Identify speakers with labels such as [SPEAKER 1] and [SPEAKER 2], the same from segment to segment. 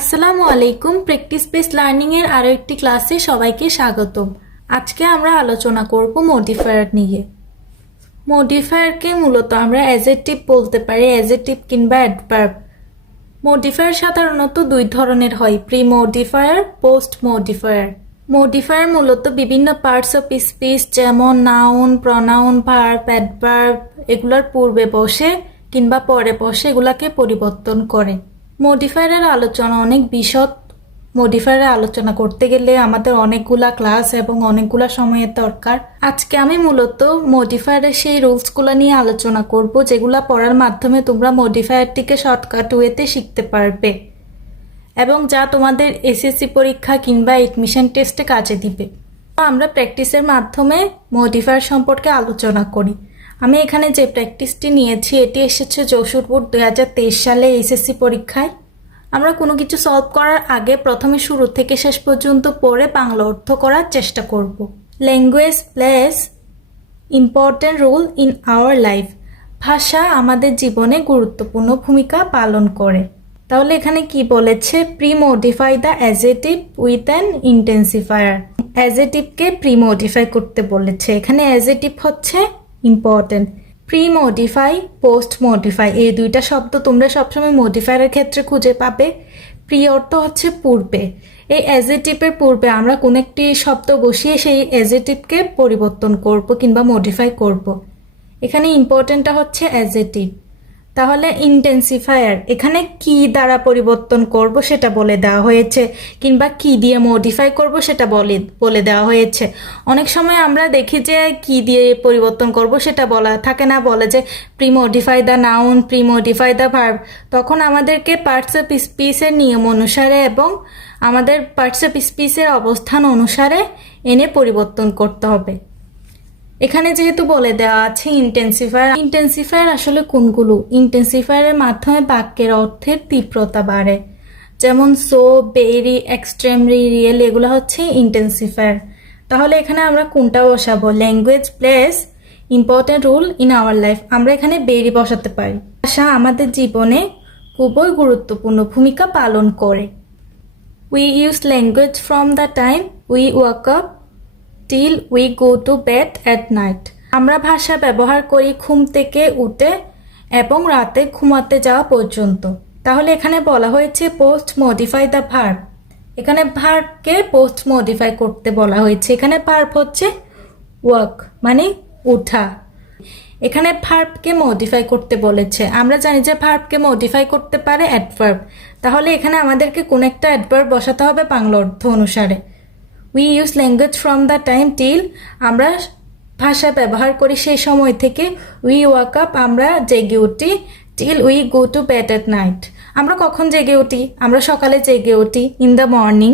[SPEAKER 1] আসসালামু আলাইকুম practice base learning এর আরও একটি ক্লাসে সবাইকে স্বাগতম। আজকে আমরা আলোচনা করব মডিফায়ার নিয়ে। মডিফায়ারকে মূলত আমরা অ্যাজেটিভ বলতে পারি অ্যাজেটিভ কিংবা অ্যাডভার্ব মডিফায়ার সাধারণত দুই ধরনের হয় pre modifier post modifier modifier মূলত বিভিন্ন পার্টস অফ স্পিচ যেমন নাউন প্রনাউন ভার্ব অ্যাডভার্ব এগুলোর পূর্বে বসে কিংবা পরে বসে এগুলাকে পরিবর্তন করে। মডিফায়ারের আলোচনা, অনেক বিশদ মডিফায়ারের আলোচনা করতে গেলে আমাদের অনেকগুলা ক্লাস এবং অনেকগুলা সময়ের দরকার। আজকে আমি মূলত মডিফায়ারের সেই রুলসগুলো নিয়ে আলোচনা করব, যেগুলা পড়ার মাধ্যমে তোমরা মডিফায়ারটিকে শর্টকাট ওয়েতে শিখতে পারবে এবং যা তোমাদের এসএসসি পরীক্ষা কিংবা এডমিশন টেস্টে কাজে দিবে। আমরা প্র্যাকটিসের মাধ্যমে মডিফায়ার সম্পর্কে আলোচনা করি। আমি এখানে যে প্র্যাকটিসটি নিয়েছি, এটি এসেছে যশোরপুর দুই হাজার তেইশ সালে এইচএসসি পরীক্ষায়। আমরা কোনো কিছু সলভ করার আগে প্রথমে শুরু থেকে শেষ পর্যন্ত পড়ে বাংলা অর্থ করার চেষ্টা করব। Language plays important role in our life ভাষা আমাদের জীবনে গুরুত্বপূর্ণ ভূমিকা পালন করে। তাহলে এখানে কি বলেছে? Premodify the adjective with an intensifier অ্যাজেটিভকে pre modify করতে বলেছে। এখানে অ্যাজেটিভ হচ্ছে important pre modify post modify এই দুইটা শব্দ তোমরা সবসময় মডিফায়ারের ক্ষেত্রে খুঁজে পাবে। প্রি অর্থ হচ্ছে পূর্বে। এই অ্যাজেটিভের পূর্বে আমরা কোনো একটি শব্দ বসিয়ে সেই অ্যাজেটিভকে পরিবর্তন করব কিংবা মডিফাই করব। এখানে ইম্পর্টেন্টটা হচ্ছে অ্যাজেটিভ তাহলে ইন্টেন্সিফায়ার এখানে কি দ্বারা পরিবর্তন করব সেটা বলে দেওয়া হয়েছে, কিংবা কি দিয়ে মডিফাই করব সেটা বলে বলে দেওয়া হয়েছে। অনেক সময় আমরা দেখি যে কি দিয়ে পরিবর্তন করব সেটা বলা থাকে না, বলে যে premodify the noun premodify the verb তখন আমাদেরকে পার্টস অফ স্পিচের নিয়ম অনুসারে এবং আমাদের পার্টস অফ স্পিচের অবস্থান অনুসারে এনে পরিবর্তন করতে হবে। এখানে যেহেতু বলে দেওয়া আছে ইন্টেন্সিফায়ার ইন্টেন্সিফায়ার আসলে কোনগুলো? ইন্টেন্সিফায়ারের মাধ্যমে বাক্যের অর্থের তীব্রতা বাড়ে। যেমন সো বেরি এক্সট্রিমলি রিয়েল এগুলো হচ্ছে ইন্টেন্সিফায়ার তাহলে এখানে আমরা কোনটা বসাবো? Language plays important rule in our life আমরা এখানে বেরি বসাতে পারি। ভাষা আমাদের জীবনে খুবই গুরুত্বপূর্ণ ভূমিকা পালন করে। We use language from the time we wake up till we go to bed at night আমরা ভাষা ব্যবহার করি ঘুম থেকে উঠে এবং রাতে ঘুমাতে যাওয়া পর্যন্ত। তাহলে এখানে বলা হয়েছে পোস্ট মডিফাই দ্য ভার্ব এখানে ভার্বকে পোস্ট মডিফাই করতে বলা হয়েছে। এখানে ভার্ব হচ্ছে ওয়ার্ক মানে উঠা। এখানে ভার্বকে মডিফাই করতে বলেছে। আমরা জানি যে ভার্বকে মডিফাই করতে পারে অ্যাডভার্ব তাহলে এখানে আমাদেরকে কোন একটা অ্যাডভার্ব বসাতে হবে বাংলা অর্থ অনুসারে। We use language from the time till আমরা ভাষা ব্যবহার করি সেই সময় থেকে। উই ওয়াক আপ আমরা জেগে উঠি till we go to bed at night আমরা কখন জেগে উঠি? আমরা সকালে জেগে উঠি ইন দ্য মর্নিং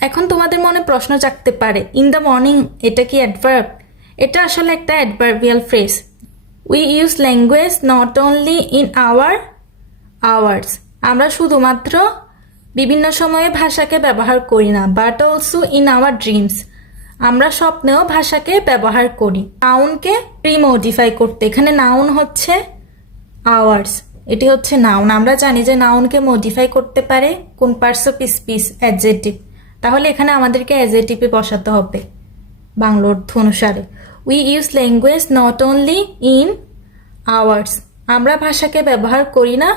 [SPEAKER 1] এখন তোমাদের মনে প্রশ্ন জাগতে পারে ইন দ্য মর্নিং এটা কি অ্যাডভার্ব এটা আসলে একটা adverbial phrase we use language not only in our hours আমরা শুধুমাত্র বিভিন্ন সময়ে ভাষাকে ব্যবহার করি না but also in our dreams আমরা স্বপ্নেও ভাষাকে ব্যবহার করি। নাউনকে প্রিমোডিফাই করতে। এখানে নাউন হচ্ছে আওয়ার্স এটি হচ্ছে নাউন আমরা জানি যে নাউনকে মডিফাই করতে পারে কোন পার্টস অফ স্পিচ অ্যাডজেটিভ তাহলে এখানে আমাদেরকে অ্যাডজেটিভে বসাতে হবে বাংলা অর্থ অনুসারে we use language not only in hours আমরা ভাষাকে ব্যবহার করি না,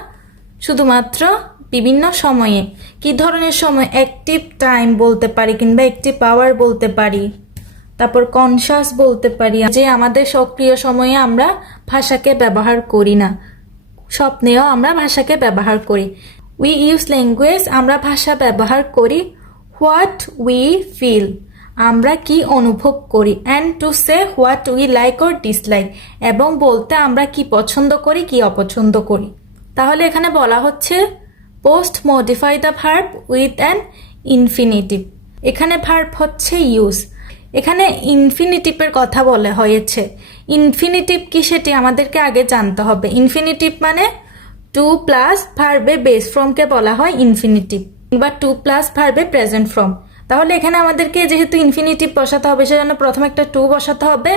[SPEAKER 1] শুধুমাত্র বিভিন্ন সময়ে কি ধরনের সময় অ্যাক্টিভ টাইম বলতে পারি কিংবা অ্যাক্টিভ পাওয়ার বলতে পারি? তারপর কনসাস বলতে পারি, যে আমাদের সক্রিয় সময়ে আমরা ভাষাকে ব্যবহার করি না। স্বপ্নেও আমরা ভাষাকে ব্যবহার করি। উই ইউজ ল্যাঙ্গুয়েজ আমরা ভাষা ব্যবহার করি। হোয়াট উই ফিল আমরা কি অনুভব করি। And to say what we like or dislike এবং বলতে আমরা কি পছন্দ করি, কি অপছন্দ করি। তাহলে এখানে বলা হচ্ছে postmodify the verb with an infinitive এখানে ভার্ব হচ্ছে ইউজ এখানে ইনফিনিটিভের কথা বলা হয়েছে। ইনফিনিটিভ কি সেটি আমাদেরকে আগে জানতে হবে। ইনফিনিটিভ মানে টু প্লাস ভার্বে বেস ফর্মকে বলা হয় ইনফিনিটিভ বা টু প্লাস ভার্বে প্রেজেন্ট ফর্ম তাহলে এখানে আমাদেরকে যেহেতু ইনফিনিটিভ বসাতে হবে, সেজন্য প্রথমে একটা টু বসাতে হবে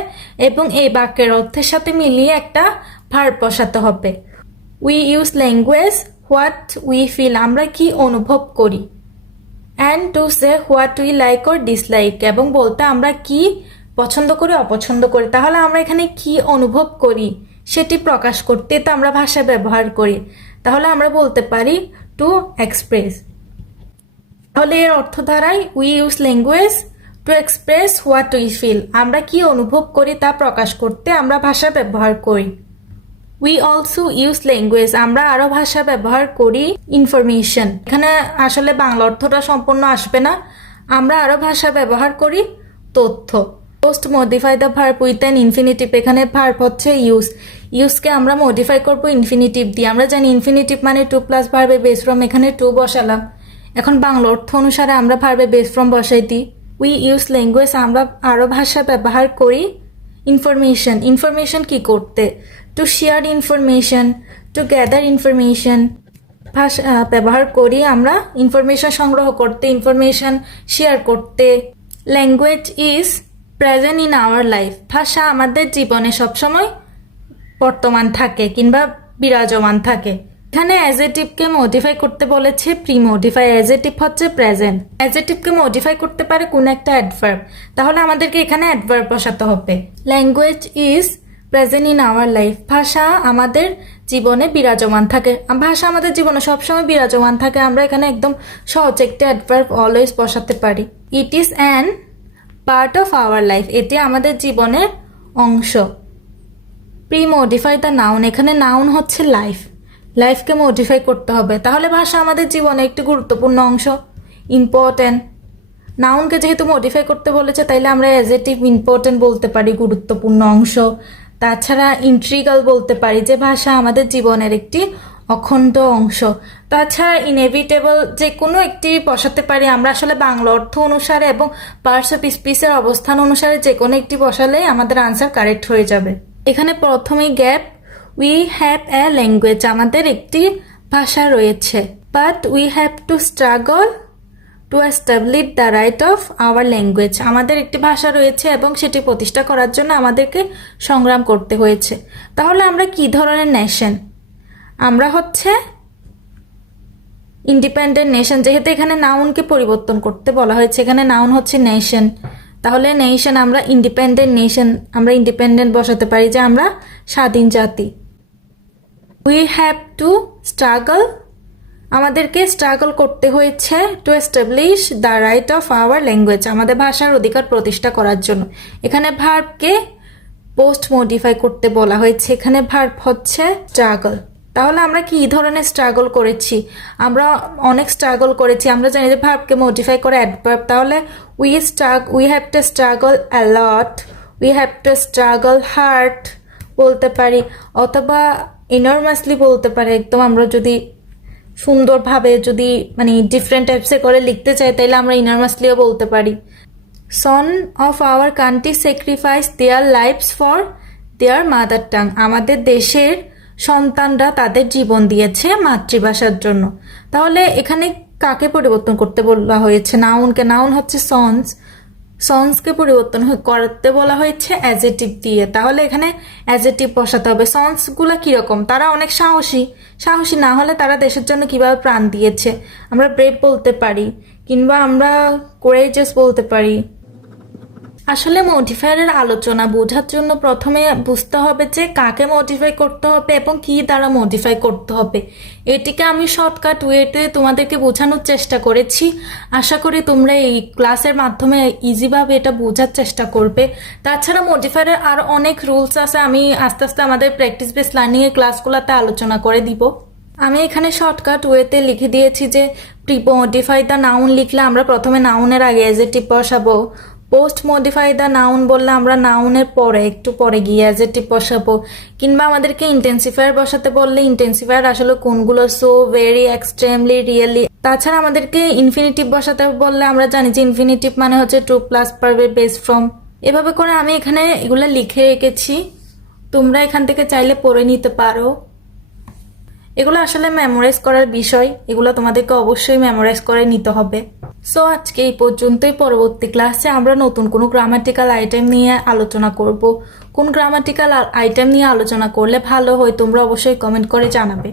[SPEAKER 1] এবং এই বাক্যের অর্থের সাথে মিলিয়ে একটা ভার্ব বসাতে হবে। We use language what we feel, আমরা কি অনুভব করি? And to say what we like or dislike এবং বলতে আমরা কি পছন্দ করি, অপছন্দ করি। তাহলে আমরা এখানে কি অনুভব করি, সেটি প্রকাশ করতে তো আমরা ভাষা ব্যবহার করি। তাহলে আমরা বলতে পারি টু এক্সপ্রেস তাহলে এর অর্থ দাঁড়ায় we use language to express what we feel আমরা কি অনুভব করি তা প্রকাশ করতে আমরা ভাষা ব্যবহার করি। উই অলসো ইউজ ল্যাঙ্গুয়েজ আমরা আরও ভাষা ব্যবহার করি ইনফরমেশন এখানে আসলে বাংলা অর্থটা সম্পূর্ণ আসবে না। আমরা আরও ভাষা ব্যবহার করি তথ্য। Postmodify the verb with an infinitive এখানে ভার্ব হচ্ছে ইউজ ইউজকে আমরা মডিফাই করব ইনফিনিটিভ দিয়ে। আমরা জানি ইনফিনিটিভ মানে টু প্লাস ভার্বে বেস ফ্রম এখানে টু বসালাম। এখন বাংলা অর্থ অনুসারে আমরা ভার্বে বেস ফ্রম বসাই দিই। উই ইউজ ল্যাঙ্গুয়েজ আমরা আরও ভাষা ব্যবহার করি ইনফরমেশন ইনফরমেশন কি করতে? To share information to gather information ভাষা ব্যবহার করি আমরা ইনফরমেশন সংগ্রহ করতে ইনফরমেশন শেয়ার করতে। Language is present in our life ভাষা আমাদের জীবনে সবসময় বর্তমান থাকে কিংবা বিরাজমান থাকে। এখানে অ্যাজেটিভকে মডিফাই করতে বলেছে প্রি মডিফাই অ্যাজেটিভ হচ্ছে প্রেজেন্ট অ্যাজেটিভকে মডিফাই করতে পারে কোন একটা অ্যাডভার্ব তাহলে আমাদেরকে এখানে অ্যাডভার্ব বসাতে হবে। Language is present in our life ভাষা আমাদের জীবনে বিরাজমান থাকে। ভাষা আমাদের জীবনে সবসময় বিরাজমান থাকে। আমরা এখানে একদম সহজ একটা অ্যাডভার্ব অলওয়েজ বসাতে পারি। It is an part of our life এটি আমাদের জীবনের অংশ। প্রি মডিফাই দ্য নাউন এখানে নাউন হচ্ছে লাইফ লাইফকে মডিফাই করতে হবে। তাহলে ভাষা আমাদের জীবনে একটি গুরুত্বপূর্ণ অংশ। ইম্পর্ট্যান্ট নাউনকে যেহেতু মডিফাই করতে বলেছে, তাইলে আমরা অ্যাজেটিভ ইম্পর্ট্যান্ট বলতে পারি। গুরুত্বপূর্ণ অংশ। তাছাড়া ইন্ট্রিগাল বলতে পারি যে ভাষা আমাদের জীবনের একটি অখণ্ড অংশ। তাছাড়া ইনএভিটেবল যে কোনো একটি বসাতে পারি, আমরা আসলে বাংলা অর্থ অনুসারে এবং পার্স অফ স্পিসের অবস্থান অনুসারে যে কোনো একটি বসালেই আমাদের আনসার কারেক্ট হয়ে যাবে। এখানে প্রথমেই gap we have a language আমাদের একটি ভাষা রয়েছে। But we have to struggle to establish the right of our language আমাদের একটি ভাষা রয়েছে এবং সেটি প্রতিষ্ঠা করার জন্য আমাদেরকে সংগ্রাম করতে হয়েছে। তাহলে আমরা কি ধরনের নেশন আমরা হচ্ছে ইন্ডিপেন্ডেন্ট নেশন যেহেতু এখানে নাউনকে পরিবর্তন করতে বলা হয়েছে, এখানে নাউন হচ্ছে নেশন তাহলে নেশন আমরা ইন্ডিপেন্ডেন্ট নেশন আমরা ইন্ডিপেন্ডেন্ট বসাতে পারি যে আমরা স্বাধীন জাতি। উই হ্যাভ টু স্ট্রাগল আমাদেরকে স্ট্রাগল করতে হয়েছে to establish the right of our language আমাদের ভাষার অধিকার প্রতিষ্ঠা করার জন্য। এখানে ভার্বকে পোস্ট মডিফাই করতে বলা হয়েছে। এখানে ভার্ব হচ্ছে স্ট্রাগল তাহলে আমরা কি ধরনের স্ট্রাগল করেছি? আমরা অনেক স্ট্রাগল করেছি। আমরা জানি যে ভার্বকে মডিফাই করে অ্যাডভার্ব তাহলে we স্ট্রাগ we have to struggle a lot we have to struggle hard বলতে পারি। অথবা ইনরমাসলি বলতে পারি। একদম আমরা যদি সুন্দরভাবে যদি মানে ডিফারেন্ট টাইপসে করে লিখতে চাই, তাহলে আমরা ইনারমাসলিও বলতে পারি। Son of our country sacrifice their lives for their mother tongue আমাদের দেশের সন্তানরা তাদের জীবন দিয়েছে মাতৃভাষার জন্য। তাহলে এখানে কাকে পরিবর্তন করতে বলা হয়েছে? নাউনকে নাউন হচ্ছে সন্স সন্সকে পরিবর্তন করতে বলা হয়েছে অ্যাজেটিভ দিয়ে। তাহলে এখানে অ্যাজেটিভ বসাতে হবে। সন্সগুলো কীরকম? তারা অনেক সাহসী। সাহসী না হলে তারা দেশের জন্য কীভাবে প্রাণ দিয়েছে? আমরা ব্রেভ বলতে পারি, কিংবা আমরা কোরেজাস বলতে পারি। আসলে মডিফায়ারের আলোচনা বোঝার জন্য প্রথমে বুঝতে হবে যে কাকে মডিফাই করতে হবে এবং কি দ্বারা মডিফাই করতে হবে। এটিকে আমি শর্টকাট ওয়েতে তোমাদেরকে বোঝানোর চেষ্টা করেছি। আশা করি তোমরা এই ক্লাসের মাধ্যমে ইজিভাবে এটা বোঝার চেষ্টা করবে। তাছাড়া মডিফায়ারের আর অনেক রুলস আছে, আমি আস্তে আস্তে আমাদের প্র্যাকটিস বেস লার্নিংয়ের ক্লাসগুলোতে আলোচনা করে দিব। আমি এখানে শর্টকাট ওয়েতে লিখে দিয়েছি যে প্রি মডিফাই দ্য নাউন লিখলে আমরা প্রথমে নাউনের আগে অ্যাজেটিভ বসাবো। পোস্ট মডিফাই দ্য নাউন বললে আমরা নাউনের পরে, একটু পরে গিয়ে অ্যাজেটিভ বসাবো। কিংবা আমাদেরকে ইন্টেন্সিফায়ার বসাতে বললে ইন্টেন্সিফায়ার আসলে কোনগুলো সো ভেরি এক্সট্রিমলি রিয়েলি তাছাড়া আমাদেরকে ইনফিনিটিভ বসাতে বললে আমরা জানি যে ইনফিনিটিভ মানে হচ্ছে টু প্লাস পারবে বেস ফ্রম এভাবে করে আমি এখানে এগুলো লিখে রেখেছি। তোমরা এখান থেকে চাইলে পড়ে নিতে পারো। এগুলো আসলে মেমোরাইজ করার বিষয়। এগুলো তোমাদেরকে অবশ্যই মেমোরাইজ করে নিতে হবে। সো আজকে এই পর্যন্তই। পরবর্তী ক্লাসে আমরা নতুন কোনো গ্রামাটিক্যাল আইটেম নিয়ে আলোচনা করব। কোন গ্রামাটিক্যাল আইটেম নিয়ে আলোচনা করলে ভালো হয়, তোমরা অবশ্যই কমেন্ট করে জানাবে।